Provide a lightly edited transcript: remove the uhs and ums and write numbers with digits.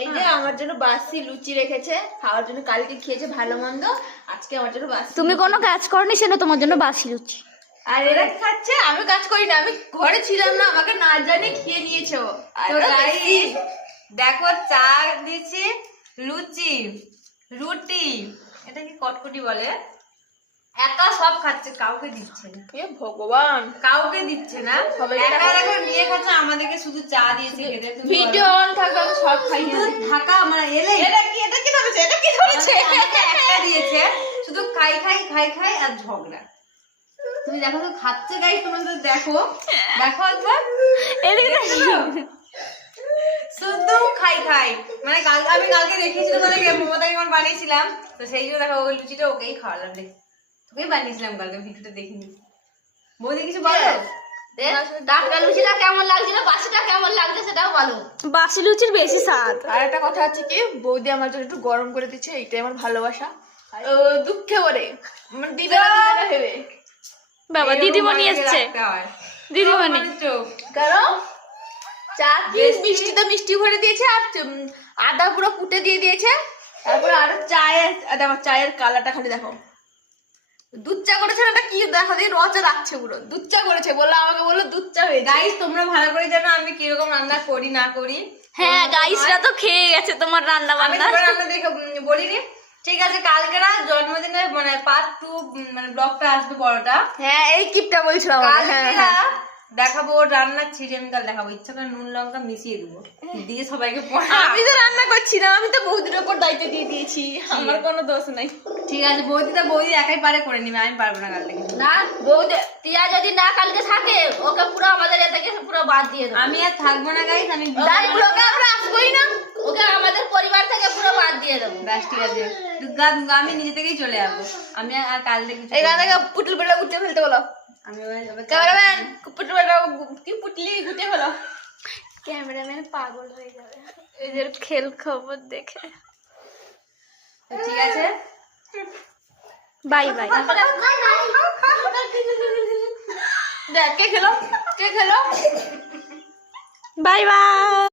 এই যে আমার জন্য বাসি লুচি রেখেছে খাওয়ার জন্য, কালকে খেয়েছে ভালো মন্দ, আজকে আমার জন্য বাসি। তুমি কোনো কাজ করনি সেটা তোমার জন্য বাসি লুচি। আর এরা কি খাচ্ছে? আমি কাজ করি না, আমি ঘরে ছিলাম না, আমাকে না জানি খেয়ে নিয়েছে ও। তো গাইস দেখো চা দিয়েছি, লুচি, রুটি, এটা কি কটকটি বলে, একা সব খাচ্ছে, কাউকে দিচ্ছে না। এ ভগবান, কাউকে দিচ্ছে না, সবাইকে একা একা নিয়ে খাচ্ছে, আমাদেরকে শুধু চা দিয়েছে খেতে। তুমি ভিডিও অন থাকবে আমি সব খাই। শুধু থাকা মানে এলে এটা কি ধরেছে? এটা কি ধরেছে? আমাকে একটা দিয়েছে, শুধু খাই খাই খাই খাই আর ঝগড়া। তুমি দেখো তো খাচ্ছে গাইস, তোমরা তো দেখো, দেখো একবার শুধু খাই খাই, মানে আমি কালকে দেখিয়েছিলাম তোমাদেরকে মমতা কেমন বানিয়েছিলাম, তো সেই জন্য দেখো ওই লুচিটা ওকেই খাওয়ালাম, দেখ তোকেই বানিয়েছিলাম কালকে, ভিডিওটা দেখিনি। বৌদি কিছু বলো? ডাক্তার লুচিটা কেমন লাগছিল, বাসিটা কেমন লাগছে সেটাও বলো। বাসি লুচির বেশি স্বাদ। আর একটা কথা হচ্ছে কি, বৌদি আমার জন্য একটু গরম করে দিচ্ছে, এইটাই আমার ভালোবাসা। দুঃখে ওরে মানে দিবে না ভেবে। বাবা দিদিমণি এসছে, দিদিমণি কারণ চা মিষ্টিতে মিষ্টি ভরে দিয়েছে, আর আদা পুরো কুটে দিয়ে দিয়েছে, তারপরে আরো দেখো চায়ের কালারটা খালি দেখো। দুধ চা করেছে না, কি দেখো দিয়ে রচা রাখছে, পুরো দুধ চা করেছে, বললো আমাকে বললো দুধ চা হয়ে যায়। গাইস তোমরা ভালো করে জানো আমি কিরকম রান্না করি না করি। হ্যাঁ গাইসরা তো খেয়ে গেছে তোমার রান্না আমি বান্না। তোমার রান্না দেখে বলিনি। ঠিক আছে, কালকে না জন্মদিনের মানে পার্ট 2 মানে ব্লগটা আসবে বড়টা। হ্যাঁ এই কিপটা বলছিলাম কালকে না দেখাবো ওর রান্নার ছিরি, আমি কাল দেখাবো, ইচ্ছা করে নুন লঙ্কা মিশিয়ে দেবো, দিয়ে সবাইকে আমি তো রান্না করছি না, আমি তো বৌদির উপর দায়িত্ব দিয়ে দিয়েছি, আমার কোনো দোষ নাই। ঠিক আছে, বৌদি একাই পারে করে নিবে, আমি পারবো না কাল থেকে। না বৌদি টিয়া যদি না কালকে থাকে ওকে পুরো আমাদের এ থেকে পুরো বাদ দিয়ে দেবো। আমি আর থাকবো না গাইস, আমি ওকে আমরা আসবোই না, ওকে আমাদের পরিবার থেকে পুরো বাদ দিয়ে দেবো। ব্যাস ঠিক আছে, আমি নিজে থেকেই চলে যাবো, আমি আর কাল থেকে এই গানটাকে পুটুল বেলা গুটিয়ে ফেলতে বলো। আমি ক্যামেরাম্যান পুটুল বেলা কি পুটলি গুটিয়ে ফেলো। ক্যামেরাম্যান পাগল হয়ে যাবে এদের খেল খবর দেখে। ঠিক আছে, বাই বাই। দেখ কে খেলো, বাই বাই।